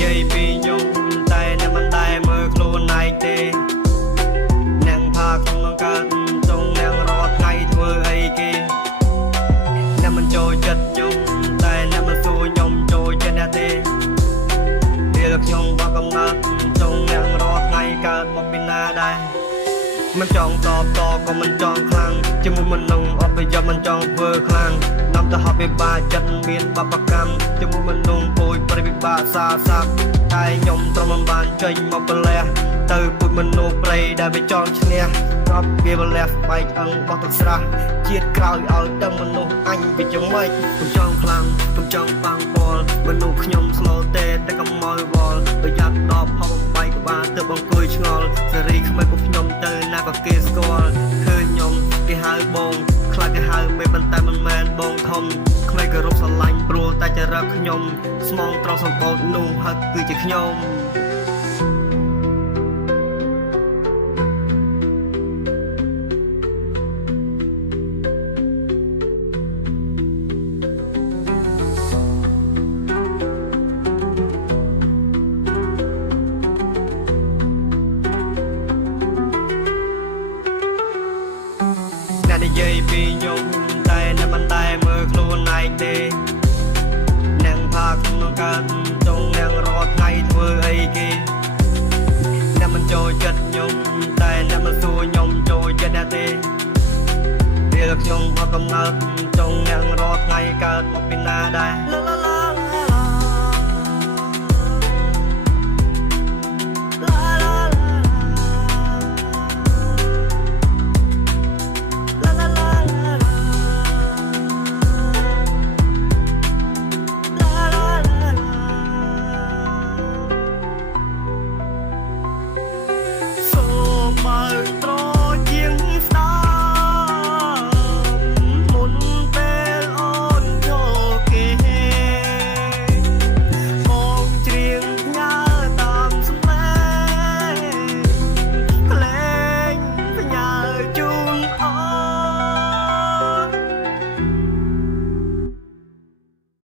យាយពីខ្ញុំតែអ្នកមិនដែលមើលខ្លួនឯងទេអ្នកថាខ្ញុំកើតចង់អ្នករាល់ថ្ងៃធ្វើអីគេអ្នកមិនចូលចិត្តខ្ញុំតែអ្នកមិនសួរខ្ញុំចូលចិត្តអ្នកទេពេលខ្ញុំបកកំណត់ចង់អ្នករាល់ថ្ងៃកើតមកពីណាដែរមិនចង់តបតក៏មិនចង់ខ្លាំងជាមួយមនុស្សអបិយមិនចង់ធ្វើខ្លាំងនាំទៅហប់ពិបាកចិត្តមានបបកម្មជាមួយមនុស្សពួយប្រិវិបាកសាសាប់តែខ្ញុំត្រឹមមិនបានចេញមកប្រលះទៅពួយមនុស្សព្រៃដែលវាចង់ឈ្នះគ្រាប់វាប្រលះស្បែកអឹងបោះទឹកស្រះជាតិក្រោយឲ្យដឹងមនុស្សអញវាយ៉ាងម៉េចខ្ញុំចង់ខ្លាំងខ្ញុំចង់បាំងបលមនុស្សខ្ញុំស្លូទេតែកុំមកវល់ប្រយ័ត្នដបហប់បែកក្បាលទៅអង្គុយឆ្ងល់សេរីក្មេងពួកខ្ញុំទៅណាក៏គេស្គាល់ឃើញខ្ញុំគេហៅបងខ្លាចគេហៅមេប៉ុន្តែមិនមែនបងធំក្មេងក៏រົບស្រឡាញ់ព្រោះតែចរិតខ្ញុំស្មងត្រង់សម្បូរនោះហឹកគឺជាខ្ញុំនិយាយពីខ្ញុំតែអ្នកមិនដែលមើលខ្លួនឯងទេអ្នកថាខ្ញុំកើតចង់អ្នករាល់ថ្ងៃធ្វើអីគេអ្នកមិនចូលចិត្តខ្ញុំតែអ្នកមិនសួរខ្ញុំចូលចិត្តអ្នកទេពេលខ្ញុំមកកំណត់ចង់អ្នករាល់ថ្ងៃកើតមកពីណាដែរ